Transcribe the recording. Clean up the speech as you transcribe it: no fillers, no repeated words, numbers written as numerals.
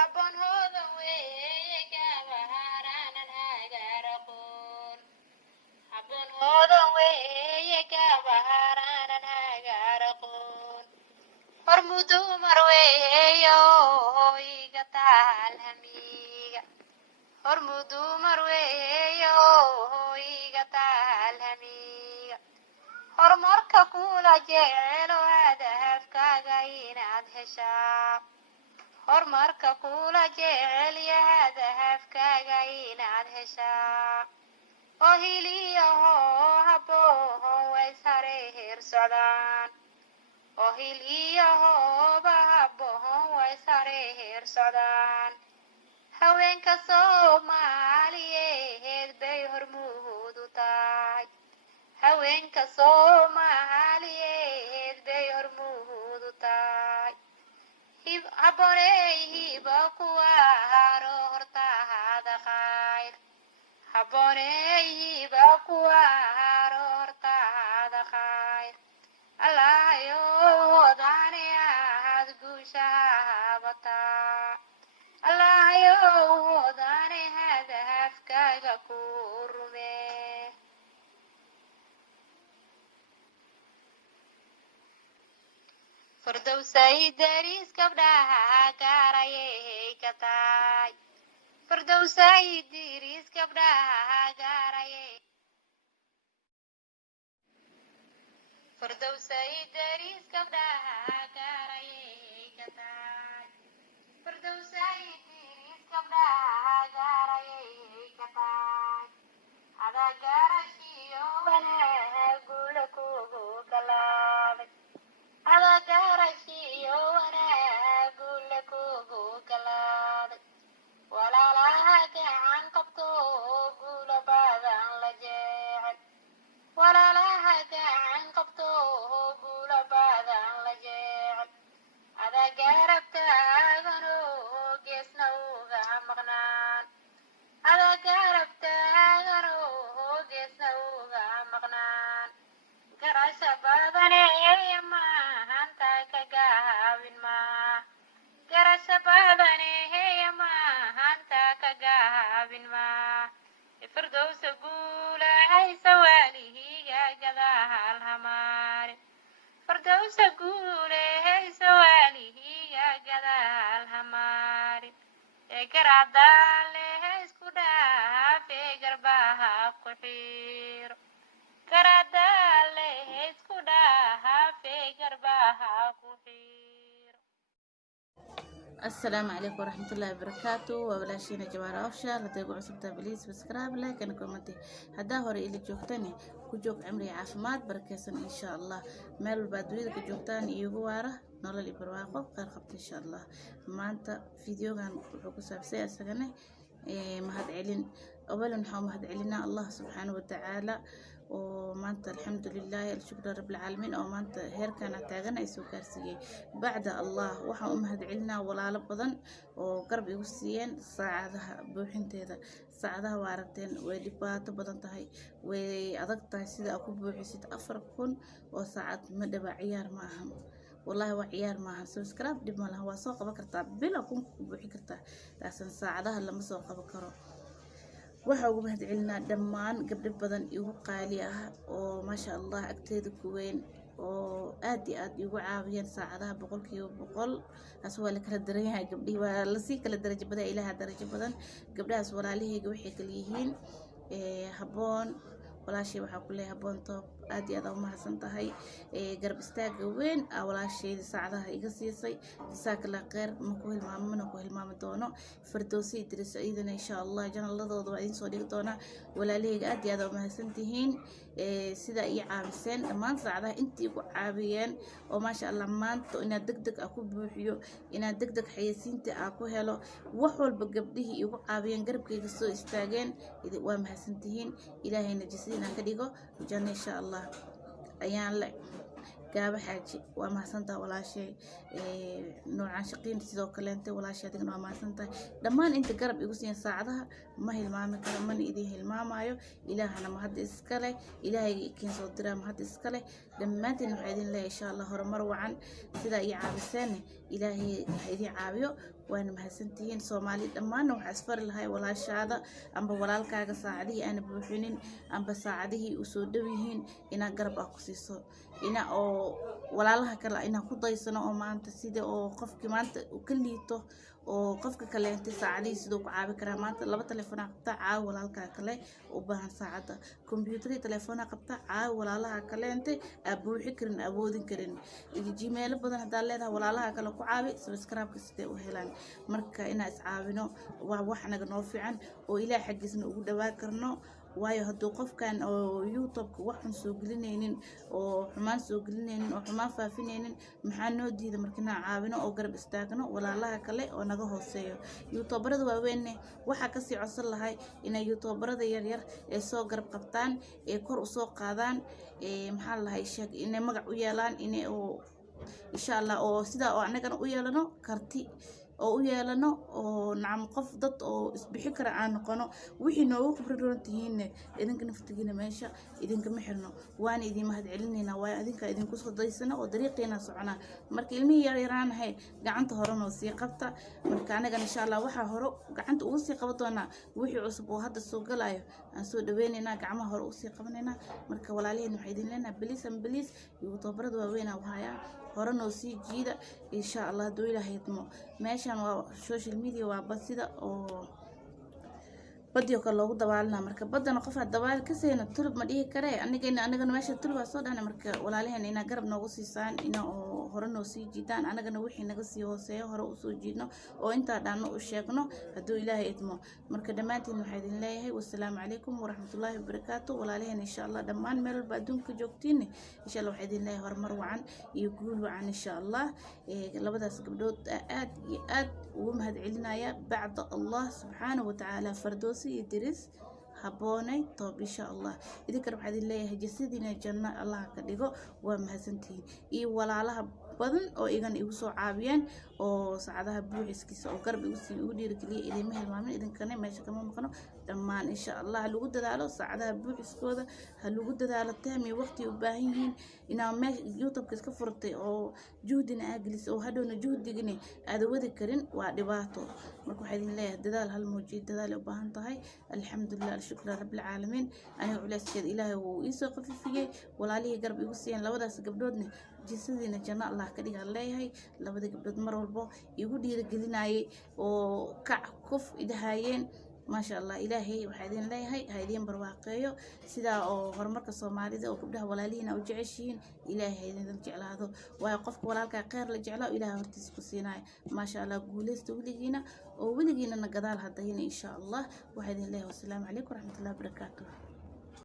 habboon hooda weeye gabaharaanan hagaraqoon habboon hooda weeye gabaharaanan hagaraqoon hormudumar weeyo iga taal hamiga hormudumar weeyo iga taal hamiga horumarka kula jecelo hadafkaaga inaad heshaa horumarka kula jecel iyo hadafkaaga inaad heshaa oo hiliyaho habboon way sare heer socdaan oo hiliyahoba habboon way sare heer socdaan haweenka Soomaaliyeed bay hormuud u tahay haweenka Soomaaliyeed bay hormuud u tahay habbooney hiba kuwa haro hortaada khayr habbooney hiba kuwa haro hortaada khayr allahayoodane aad guushahabataa allahayoodane hadafkaaga ku rumee fardowsay daris gabdhaha gaarayay ka tahay fardowsay diris gabdhaha gaarayay fardowsay daris gabdhaha gaarayay ka tahay fardowsay diris gabdhaha gaarayay ka tahay ada gaarashiyo wanaag guula kugu galaabay ada gaarashiyo wanaag guula kugu galaaday walaalaha gacan qabto guula badan la jecel walaalaha gacan qabto guula badan la jecel ada garab taagano geesna uga maqnaan ada garab taagano geesna uga maqnaan garasha badane mahanta ka gaabin maa garasha badane mahanta ka gaabin maa firdowsa guula haysa waalihiga gadaal hamaare firdowsa guule haysa waalihiga gadaal hamaare garadaale isku dhaafe garbaha ku xiiro garadaale isku dhaafe garbaha ku xiiro السلام عليكم ورحمة الله وبركاته وبلاشينا جوار أوفشال هتيجوا عصبتها بليز سبسكرايب لايك أنا كومنتي هدا هوري اللي جوكتاني كجوك عمري عافمات بركيسن إن شاء الله مال البادويد كجوكتاني يجواره نولا اللي برواقه قير خبط إن شاء الله ما أنت فيديو كان وحكو سابسي أسجنه مهد علين أولا نحاول مهد علينا الله سبحانه وتعالى وما أنت الحمد لله الشكر رب العالمين أو ما أنت هير كانت تاجنا يسوكرسي بعد الله وحنا مهد علينا ولا لبضن وقرب يوسيين ساعدها بوحنتها ساعدها وعرفتين ودبات بدن تهي وأضغط سيدا أكو بوحسيت أفرقون وساعات مدبع عيار معهم والله وعيار معها سبسكرايب دب مالها هو سوق بكرتا بلا كون بوحي كرتا لكن ساعدها لما سوق بكرو waxa ugu mahad celinaa dhammaan gabdho badan igu qaali ah oo ma sha Allah agteeda ku weyn oo aad iyo aad igu caawiyeen saacadaha 100% taas waa la kala daran yahay gabdhihi waa la sii kala darajo badan ilaaha darajo badan gabdhahaas walaalihayga waxay kala yihiin habboon walaashay waxa ku leeyahay habboon top aad iyo aad u mahadsan tahay garab istaaga weyn walaashayda saacadaha iga siisay jazakallahu khayr ma ku hilmaami doono firdowsi idris ciidana insha Allah jannaladooda waa idin soo dhigi doona walaalihayga aad iyo aad u mahadsan tihiin sida ay caawiseen dhammaan saacadaha intii igu caawiyeen oo ma sha Allah maanta inaad degdeg ku buuxiyo inaad degdeg xayeysiinta ku helo wax walba gabdhihii igu caawiyeen garabkayga soo istaageen waa mahadsan tihiin ilaahayna jisiina ka dhigo janna insha Allah ayaan la gaaba xaaji waa mahadsantahay walaashay noocan shaqeyn sidoo kale inta walaashay adigna waa mahadsantahay dhammaan inta garab igu siin saacadaha ma hilmaami karo mana idin hilmaamayo ilaahana ma hadda iska leh ilaahay kiin soo diraa ma hadda iska leh dhammaantiin waxaa idin leeyahay insha allah horumar wacan sidaa ii caabiseenne ilaahay ha idin caabiyo waana mahadsantihiin soomaali dhammaanna waxaa isfari lahay walaashaada amba walaalkaaga saacadihii aana buuxinin amba saacadihii u soo dhow yihiin inaa garab ah ku siiso ina oo walaalaha kale inaa ku daysano oo maanta sida oo qofkii maanta uu ka liito oo qofka kale inta saacadii sidoo ku caabi karaa maanta laba telefoon qabta caaw walaalka kale u baahan saacada computer telefoon qabta caaw walaalaha kale inta abuuxi karin awoodin karin gmail badan hadaa leedahay walaalaha kale ku caabi subscribe sidee u helaan marka ina is caawino waa wax naga noo fiican oo ilaahay xaqiisna ugu dhawaa karno waayo hadduu qofkan oo youtube waxaan soo gelinaynin oo xumaan soo gelinaynin oo xumaan faafinaynin maxaa noo diida markina caawino oo garab istaagno walaalaha kale oo naga hooseeyo youtuberada waaweyn waxa ka sii codsan lahay inay youtuberada yar yar ee soo garab qabtaan ee kor u soo qaadaan maxaa lahay sheeg inay magac u yeelaan inay oo insha Allah oo sida oo anagana u yeelano karti oo u yeelano oo nacam qof dad oo isbixi kara aan noqono wixii noogu khibradoontihiin idinka naftigiina meesha idinka ma xirno waan idin mahad celinayna waa idinka idinku soo daysana oo dariiqeena socona marka ilmihii yar yaraan hay gacanta hore noo sii qabta marka anaga insha Allah waxa hore gacanta ugu sii qaban doona wixii cusub oo hadda soo galayo aan soo dhaweynayna gacmaha hore u sii qabanayna marka walaalihiin waxay idin leenahay biliis youtuberada waaweyn waxaya hore noo sii jiida insha Allah doo ilaahay idmo meeshan waa social media waa basida oo badiyo kale loogu dabaalna marka badana qof dabaal ka seena turub ma dhihi kare anagana meesha turub soo dhana marka walaalaheen ina garab noogu siisaan ina oo hore noo sii jiidaan anagana wixii naga sii hooseeyo hore u soo jiidno oo inta dhaano u sheegno haduu ilaahay idmo marka dhamaantiin waxaa idin leeyahay wassalaamu calaykum waraxmatullaahi wabarakaatuh walaalaheen insha Allah dhammaan meel walba adduunka joogtiin insha Allah waxaa idin leeyahay horumar wacan iyo guul wacan insha Allah labadaas gabdhood aad iyo aad ugu mahad celinaya bacda Allah subhanahu wa ta'ala fardoos idris haboonay toob insha Allah idinka waxaad leeyahay jasadina janna Allah ka dhigo waa mahadsantiin iyo walaalaha badan oo igan igu soo caabiyeen oo saacadaha buuxiskiisa oo garab igu sii ugu dhiirigeliye idin hilmaamin idinkana meesha kama maqno dhammaan insha Allah lagu dadaalo saacadaha buuxiskooda ha lagu dadaalo taami waqti u baahan yihiin inaa meesha youtube iska furtay oo juhdina aglis oo hadhowna juhdigina aad wadi karin waa dhibaato marka waxay idin leeyahay dadaal hal muujiyo dadaal u baahan tahay alxamdulillah shukran rabbil caalamiin aniga culeyskeed ilaahay uu ii soo qafifiyay walaalihii garab igu siiyeen labadaas gabdhoodna jisadina janna Allah ka dhiga leeyahay labada gabdhood mar walba igu dhiirigelinayay oo kac kuf idahayeen ما شاء الله إلهي وحيدين لي هايدين برواقيو سدا أو هرمرك الصومالي أو كبده ولا لينا أو جعشين إلهي هايدين الجعل هذا ويقفك ولا كقير لجعله إلهي هرتسك سيناي ما شاء الله قوليست ولقينا ولقينا نقدال هذين إن شاء الله وحيدين لي والسلام عليكم ورحمة الله وبركاته.